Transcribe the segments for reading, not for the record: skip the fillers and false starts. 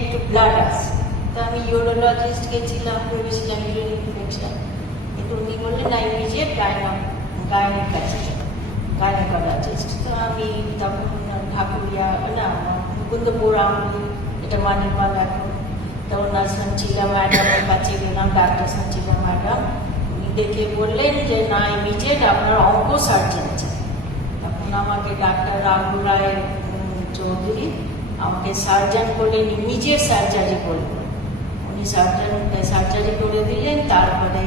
একটু ব্লাড আসছে। তো আমি ইউরোলজিস্ট গেছিলাম, ভেবেছিলাম ইউরিন ইনফেকশন, কিন্তু উনি বললেন না, ইমিডিয়েট গাইনোকোলজিস্ট। তো আমি তখন ঢাকুরিয়া না মুকুন্দপুর আমলি, এটা মানিকমাল এখন, তো ওনার সঞ্চিলা ম্যাডামের কাছে গেলাম, ডাক্তার সঞ্চিলা ম্যাডাম। উনি দেখে বললেন যে না, ইমিডিয়েট আপনার অঙ্ক সার্জন চাই। তখন আমাকে ডাক্তার রাহুল রায় চৌধুরী আমাকে সার্জন করলেন, ইমিডিয়েট সার্জারি করলেন। উনি সার্জারি করে দিলেন। তারপরে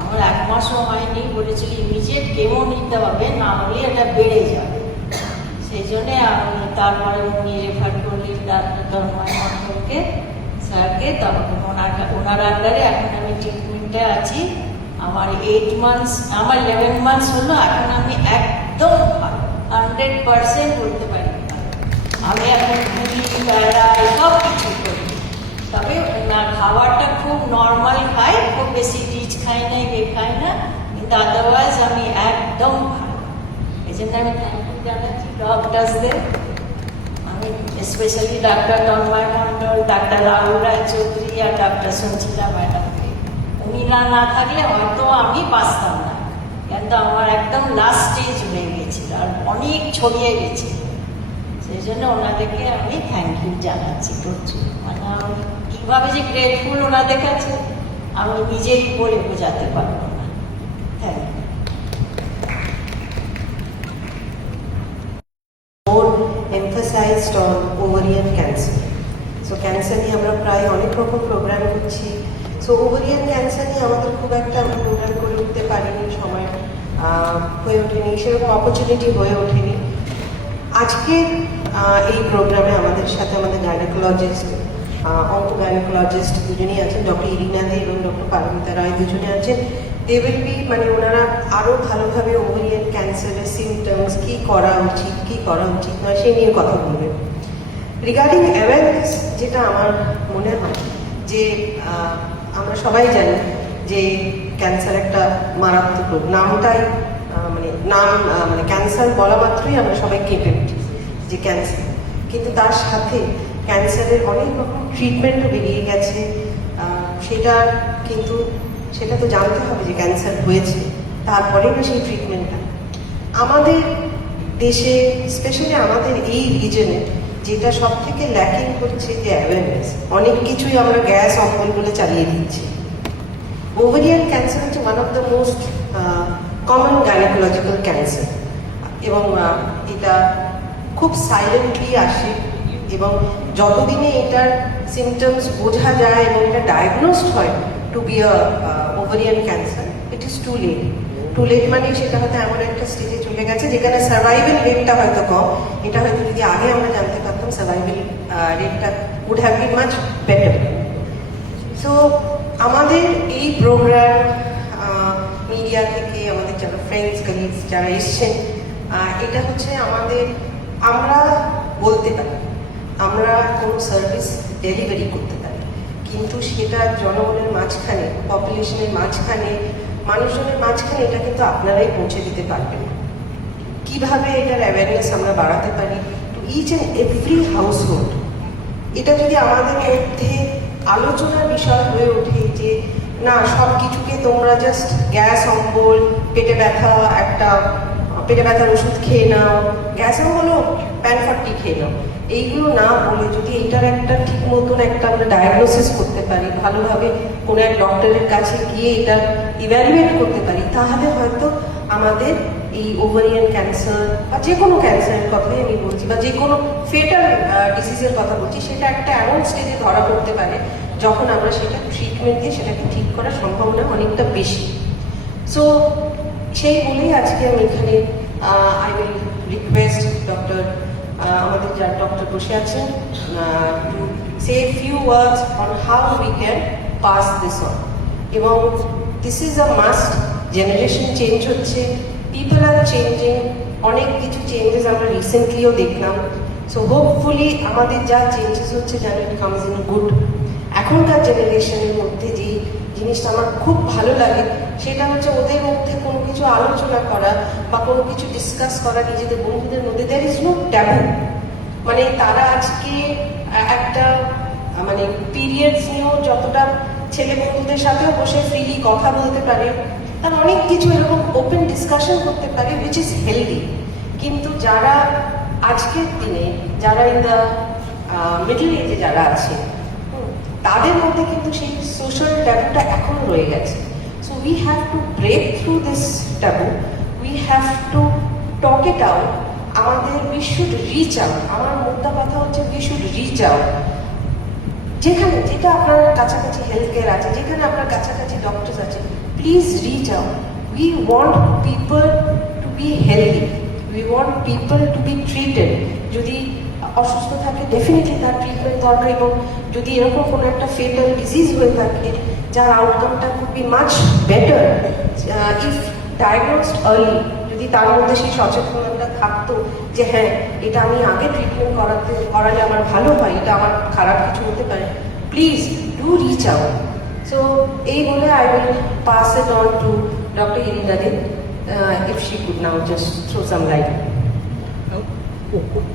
আমার 1 মাসও হয়নি, বলেছিল ইমিডিয়েট কেমো নিতে হবে, না হলে এটা বেড়ে যাবে। সেই জন্যে আমি তারপরে উনি রেফার করলেন ডাক্তার তন্ময় মণ্ডলকে, স্যারকে। তখন ওনার আন্ডারে এখন আমি ট্রিটমেন্টে আছি। আমার 8 মান্থস, আমার 11 মান্থস হলো। এখন আমি একদম 100% বলতে পারি আমি এখন পুরি প্যারা সব কিছু করি। তবে ওনার খাবারটা খুব নর্মাল খাই, খুব বেশি রিচ খাই না, খাই না, কিন্তু আদারওয়াইজ আমি একদম ভালো। এই জন্য আমি থ্যাংক ইউ জানাচ্ছি ডক্টরসদের। আমি স্পেশালি ডাক্তার তন্ময় মণ্ডল, ডাক্তার রাহুল রায় চৌধুরী আর ডাক্তার সঞ্চিলা ম্যাডামকে। উনিরা না থাকলে হয়তো আমি বাঁচতাম না, কিন্তু আমার একদম লাস্ট স্টেজ হয়ে গেছিল আর অনেক ছড়িয়ে গেছিল। সেই জন্য ওনাদেরকে আমি থ্যাংক ইউ জানাচ্ছি প্রচুর। মানে আমি কীভাবে যে গ্রেটফুল ওনাদের কাছে আমি নিজেই বলে বোঝাতে পারবো না। Thank you. emphasized on ovarian cancer. So cancer নিয়ে আমরা প্রায় অনেক রকম প্রোগ্রাম করছি। সো ওভারিয়ান ক্যান্সার নিয়ে আমাদের খুব একটা আমরা প্রোগ্রাম করে উঠতে পারিনি, সময় হয়ে ওঠেনি, সেরকম অপরচুনিটি হয়ে ওঠেনি। আজকে এই প্রোগ্রামে আমাদের সাথে আমাদের গাইনোকোলজিস্ট, অঙ্কোগাইনোকোলজিস্ট দুজনেই আছেন, ডক্টর ইরিনা দে এবং ডক্টর পারমিতা রায় দুজনে আছেন। দে উইল বি, মানে ওনারা আরও ভালোভাবে ওভারিয়ান ক্যান্সারের সিমটমস, কী করা উচিত কী করা উচিত নয় সেই নিয়ে কথা বলবেন। রিগার্ডিং অ্যাওয়ারনেস, যেটা আমার মনে হয় যে আমরা সবাই জানি যে ক্যান্সার একটা মারাত্মক রোগ। নামটাই মানে ক্যান্সার বলা মাত্রই আমরা সবাই কেঁপে উঠি যে ক্যান্সার, কিন্তু তার সাথে ক্যান্সারের অনেক রকম ট্রিটমেন্টও বেরিয়ে গেছে। সেটা তো জানতে হবে যে ক্যান্সার হয়েছে, তারপরে না সেই ট্রিটমেন্টটা। আমাদের দেশে, স্পেশালি আমাদের এই রিজনে, যেটা সব থেকে ল্যাকিং হচ্ছে যে অ্যাওয়ারনেস। অনেক কিছুই আমরা গ্যাস অম্বল বলে চালিয়ে দিচ্ছি। ওভারিয়ান ক্যান্সার হচ্ছে one of the most common gynaecological cancer, এবং এটা খুব সাইলেন্টলি আসে, এবং যতদিনে এটার সিমটমস বোঝা যায় এবং এটা ডায়াগনোসড হয় to be ovarian cancer, it is too late. Too late মানে সেটা হয়তো এমন একটা স্টেজে চলে গেছে যেখানে সার্ভাইভাল রেটটা হয়তো কম। এটা হয়তো যদি আগে আমরা জানতে পারতাম, সার্ভাইভাল রেটটা would have been much better. So আমাদের এই প্রোগ্রাম মিডিয়া থেকে, আমাদের যারা ফ্রেন্ডস কলিগস যারা এসছেন, এটা হচ্ছে আমরা বলতে পারি, আমরা কোনো সার্ভিস ডেলিভারি করতে পারি, কিন্তু সেটা জনগণের মাঝখানে, পপুলেশনের মাঝখানে, মানুষজনের মাঝখানে এটা কিন্তু আপনারাই পৌঁছে দিতে পারবেন। কিভাবে এটার অ্যাওয়ারনেস আমরা বাড়াতে পারি to each and every household, এটা যদি আমাদের মধ্যে আলোচনার বিষয় হয়ে ওঠে যে না, সব কিছুকে তোমরা জাস্ট গ্যাস অম্বল, পেটে ব্যথার ওষুধ খেয়ে নাও, গ্যাস অম্বলও প্যানফর্টি খেয়ে নাও, এইগুলো না বলে যদি এটার একটা ঠিক মতন একটা আমরা ডায়াগনোসিস করতে পারি, ভালোভাবে কোনো এক ডক্টরের কাছে গিয়ে এটা ইভ্যালুয়েট করতে পারি, তাহলে হয়তো আমাদের এই ওভারিয়ান ক্যান্সার বা যে কোনো ক্যান্সারের কথাই আমি বলছি, বা যে কোনো ফেটাল ডিজিজের কথা বলছি, সেটা একটা এমন স্টেজে ধরা পড়তে পারে যখন আমরা সেটা ট্রিটমেন্ট দিয়ে সেটাকে ঠিক করার সম্ভাবনা অনেকটা বেশি। সো সেই বলেই আজকে আমি এখানে আই উইল রিকোয়েস্ট আমাদের যারা ডক্টর বসে আছেন to say few words on how we can pass this on. এবং this is a must. Generation change হচ্ছে, পিপল আর চেঞ্জিং, অনেক কিছু চেঞ্জেস আমরা রিসেন্টলিও দেখলাম। সো হোপফুলি আমাদের যা চেঞ্জেস হচ্ছে যেন ইট কামস ইন গুড। এখনকার জেনারেশনের মধ্যে যে জিনিসটা আমার খুব ভালো লাগে সেটা হচ্ছে ওদের মধ্যে কোনো কিছু আলোচনা করা বা কোনো কিছু ডিসকাস করা নিজেদের বন্ধুদের মধ্যে, দ্যার ইজ নো ট্যাবু। মানে তারা আজকে একটা মানে পিরিয়ডস নিয়েও যতটা ছেলে বন্ধুদের সাথেও বসে ফ্রিলি কথা বলতে পারে, তার অনেক কিছু এরকম ওপেন ডিসকাশন করতে পারে উইচ ইজ হেলদি। কিন্তু যারা আজকের দিনে যারা ইন দ্য মিডল এজে যারা আছে, তাদের মধ্যে কিন্তু সেই সোশ্যাল ট্যাবুটা এখনো রয়ে গেছে। So we have to break through this taboo, we have to talk it out. আমাদের উই শুড রিচ আউট। আমার মোদ্দা কথা হচ্ছে উই শুড রিচ আউট। যেখানে যেটা আপনার কাছাকাছি হেলথ কেয়ার আছে, যেখানে আপনার কাছাকাছি ডক্টরস আছে, please reach out. We want people to be healthy, we want people to be treated. যদি অসুস্থ থাকে ডেফিনেটলি তার ট্রিটমেন্ট দরকার, এবং যদি এরকম কোনো একটা ফেটাল ডিজিজ হয়ে থাকে যার আউটকামটা could be much better if diagnosed early, যদি তার মধ্যে সেই সচেতনতা থাকতো যে হ্যাঁ এটা আমি আগে ট্রিটমেন্ট করালে আমার ভালো হয়, এটা আমার খারাপ কিছু হতে পারে, please do reach out. So এই বলে I will pass it on to doctor Irinda De, if she could now just throw some light.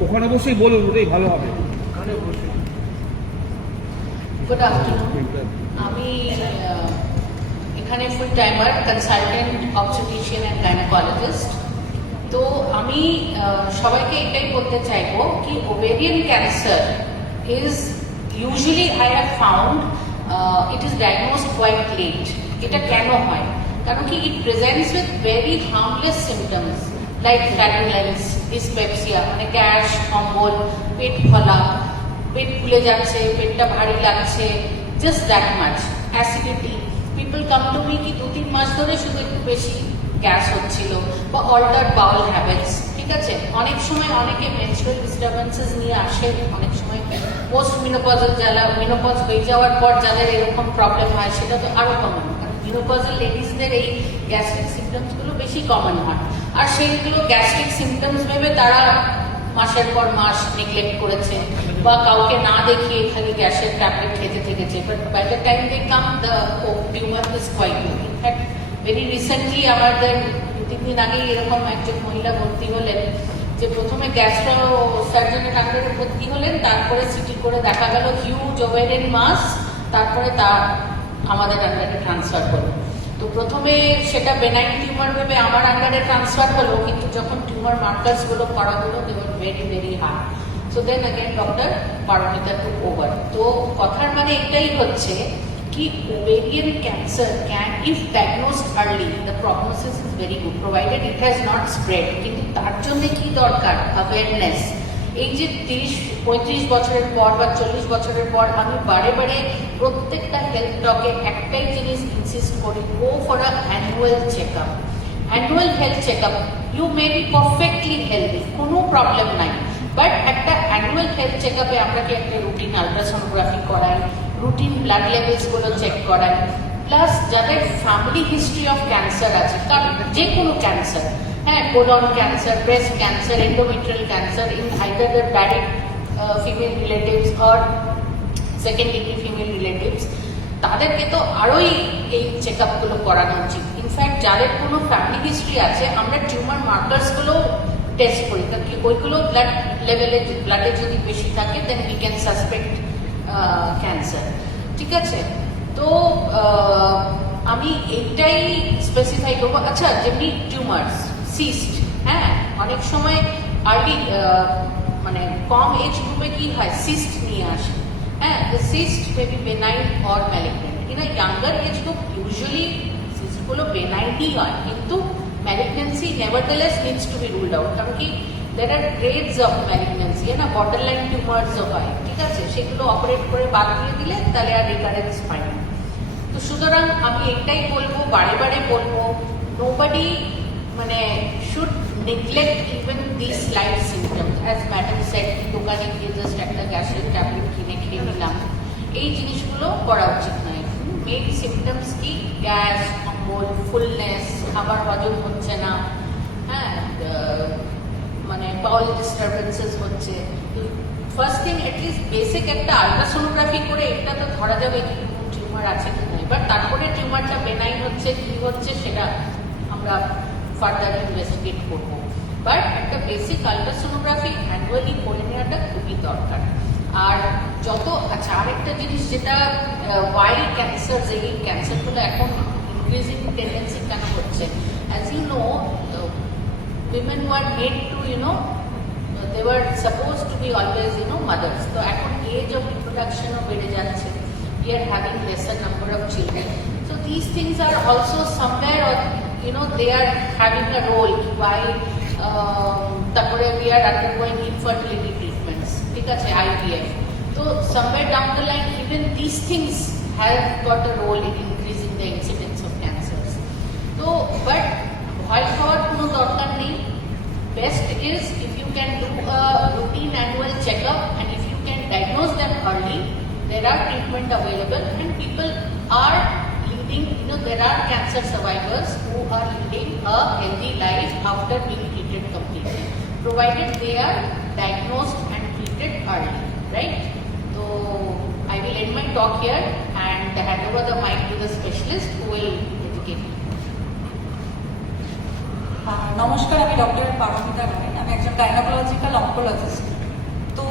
ওখানে বসেই বলুন, ওটাই ভালো হবে। ওখানে বসে গুড আফটারনুন। আমি এখানে full timer consultant obstetrician and gynaecologist. তো আমি সবাইকে এটাই বলতে চাইবো কি ovarian cancer is usually I have found it is diagnosed quite late. এটা কেন হয়? কারণ কি it presents with very harmless symptoms like flatulence, dyspepsia মানে গ্যাস, অম্বল, পেট ফলা, পেট ফুলে যাচ্ছে, পেটটা ভারী লাগছে, just that much. Acidity, people come to me কি 2-3 মাস ধরে শুধু একটু বেশি গ্যাস হচ্ছিল, বা অল্টার্ড বাউল হ্যাবিটস। ঠিক আছে, অনেক সময় অনেকে মেনস্ট্রুয়াল ডিস্টারবেন্সেস নিয়ে আসে, অনেক সময় পোস্ট মিনোপজাল যারা মিনোপজ হয়ে যাওয়ার পর যাদের এরকম প্রবলেম হয় সেটা তো আরো কমন, কারণ মিনোপজাল লেডিসদের এই গ্যাস্ট্রিক সিমটমসগুলো বেশি কমন হয়। আর সেইগুলো গ্যাস্ট্রিক সিমটমস ভেবে তারা মাসের পর মাস নেগলেক্ট করেছে, বা কাউকে না দেখিয়ে খালি গ্যাসের ট্যাবলেট খেতে থেকেছে। But by the time they come the tumour is quite good. In fact very recently আমাদের 2-3 দিন আগেই এরকম একজন মহিলা ভর্তি হলেন, যে প্রথমে গ্যাস্ট্রো সার্জনের আন্ডারে ভর্তি হলেন, তারপরে সিটি করে দেখা গেল হিউজ ওভেরিয়ান মাস, তারপরে তা আমাদের আন্ডারে ট্রান্সফার হলো। তো প্রথমে সেটা বেনাইন টিউমার ভেবে আমার আন্ডারে ট্রান্সফার হলো, কিন্তু যখন টিউমার মার্কার্স গুলো করা হলো they were very very high. So then again doctor Paramita to over. তো কথার মানে এটাই হচ্ছে কি ovarian cancer can if diagnosed early the prognosis is very good provided it has not spread. কিন্তু তার জন্য কি দরকার? অ্যাওয়ারনেস। এই যে 30-35 বছরের পর বা 40 বছরের পর আমি বারে বারে প্রত্যেকটা হেলথ টকে একটাই জিনিস ইনসিস্ট করি, go for a annual checkup. Annual health checkup, you may be perfectly healthy, কোনো প্রবলেম নাই, বাট একটা অ্যানুয়াল হেলথ চেকআপে আমরা কি একটা রুটিন আলট্রাসোনোগ্রাফি করাই, রুটিন ব্লাড লেভেলসগুলো চেক করাই, প্লাস যাদের ফ্যামিলি হিস্ট্রি অফ ক্যান্সার আছে, কারণ যে কোনো ক্যান্সার, হ্যাঁ, colon cancer, breast cancer, endometrial cancer in either the direct female relatives or second degree female relatives, তাদেরকে তো আরোই এই চেক আপগুলো করানো উচিত। ইনফ্যাক্ট যাদের কোনো ফ্যামিলি হিস্ট্রি আছে আমরা টিউমার মার্কার্সগুলো টেস্ট করি, কারণ কি ওইগুলো ব্লাড লেভেলে ব্লাডে যদি বেশি থাকে then we can suspect cancer. ঠিক আছে, তো আমি এইটাই স্পেসিফাই করবো। আচ্ছা, যেমনি টিউমার্স, সিস্ট, হ্যাঁ, অনেক সময় আর্লি মানে কম এজ গ্রুপে কি হয়, সিস্ট নিয়ে আসে। হ্যাঁ, the cyst may be benign or malignant. In a younger age group, usually cyst গুলো benign-ই হয়, কিন্তু malignancy nevertheless needs to be ruled out. কারণ কি there are grades of malignancy, না borderline tumors হয়, ঠিক আছে, সেগুলো অপারেট করে বাদ দিয়ে দিলে তাহলে আর রিকারেন্স পায় না। তো সুতরাং আমি এটাই বলবো, বারে বারে বলবো, nobody মানে should neglect even these slight symptoms. As madam said, দোকানে গিয়ে জাস্ট একটা গ্যাসের ট্যাবলেট কিনে খেয়ে নিলাম, এই জিনিসগুলো করা উচিত নয়। মেন সিমটমস কি? গ্যাস, অম্বল, ফুলনেস, খাবার হজম হচ্ছে না, হ্যাঁ, মানে বাউল ডিস্টারবেন্সেস হচ্ছে। ফার্স্ট থিং অ্যাটলিস্ট বেসিক একটা আলট্রাসোনোগ্রাফি করে এটা তো ধরা যাবে কি টিউমার আছে কি না। এবার তারপরে টিউমারটা বেনাইন হচ্ছে কি হচ্ছে সেটা আমরা ফার্দার ইনভেস্টিগেট করবো, বাট একটা বেসিক আলট্রাসোনোগ্রাফি অ্যানুয়ালি করে নেওয়াটা খুবই দরকার। আর যত আচ্ছা আরেকটা জিনিস যেটা ওয়াই ক্যান্সার এই ক্যান্সারগুলো এখন ইনক্রিজিং টেন্ডেন্সি কেন হচ্ছে, as you know women were made to they were supposed to be always mothers. So এখন age of reproduction ও বেড়ে যাচ্ছে, we are having lesser number of children, so these things are also somewhere or they are having a role why তারপরে we are undergoing infertility treatments, ঠিক আছে, IVF. So somewhere down the line even these things have got a role in increasing the incidence of cancers. So but ভয় খাওয়ার কোনো দরকার নেই. Best is if you can do a routine annual checkup and if you can diagnose them early, there are treatment available and people are leading, there are cancer survivors who are leading a healthy life after being treated completely, provided they are diagnosed and treated early, right? So I will end my talk here and hand over the mic to the specialist who will educate you. নমস্কার, আমি doctor Paromita রায়, আমি একজন gynaecological oncologist. তো